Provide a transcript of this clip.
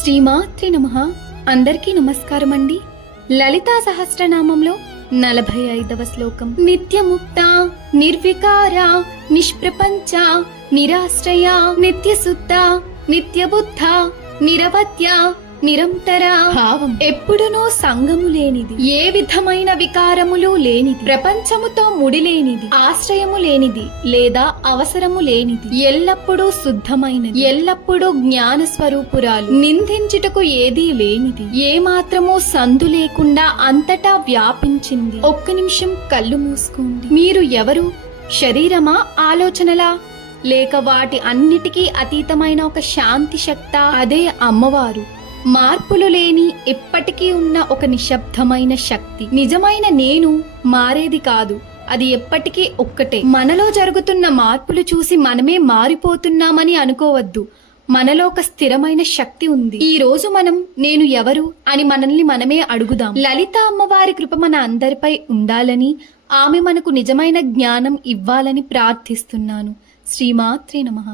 శ్రీమాత్రి నమః. అందరికీ నమస్కారం అండి. లలితా సహస్రనామంలో 45వ శ్లోకం. నిత్యముక్త నిర్వికార నిష్ప్రపంచ నిరాశ్రయ నిత్యశుద్ధ నిత్యబుద్ధ నిరవధ్య నిరంతర భావం. ఎప్పుడునూ సంగము లేనిది, ఏ విధమైన వికారములు లేనిది, ప్రపంచముతో ముడిలేనిది, ఆశ్రయము లేనిది లేదా అవసరము లేనిది, ఎల్లప్పుడూ శుద్ధమైనది, ఎల్లప్పుడూ జ్ఞాన స్వరూపురాలు, నిందించుటకు ఏదీ లేనిది, ఏ మాత్రమూ సందు లేకుండా అంతటా వ్యాపించింది. ఒక్క నిమిషం కళ్ళు మూసుకోండి. మీరు ఎవరు? శరీరమా, ఆలోచనలా, లేక వాటి అన్నిటికీ అతీతమైన ఒక శాంతి శక్తా? అదే అమ్మవారు. మార్పులు లేని, ఎప్పటికీ ఉన్న ఒక నిశ్శబ్దమైన శక్తి. నిజమైన నేను మారేది కాదు, అది ఎప్పటికీ ఒక్కటే. మనలో జరుగుతున్న మార్పులు చూసి మనమే మారిపోతున్నామని అనుకోవద్దు. మనలో ఒక స్థిరమైన శక్తి ఉంది. ఈ రోజు మనం నేను ఎవరు అని మనల్ని మనమే అడుగుదాం. లలిత అమ్మవారి కృప మన అందరిపై ఉండాలని, ఆమె మనకు నిజమైన జ్ఞానం ఇవ్వాలని ప్రార్థిస్తున్నాను. శ్రీమాత్రే నమః.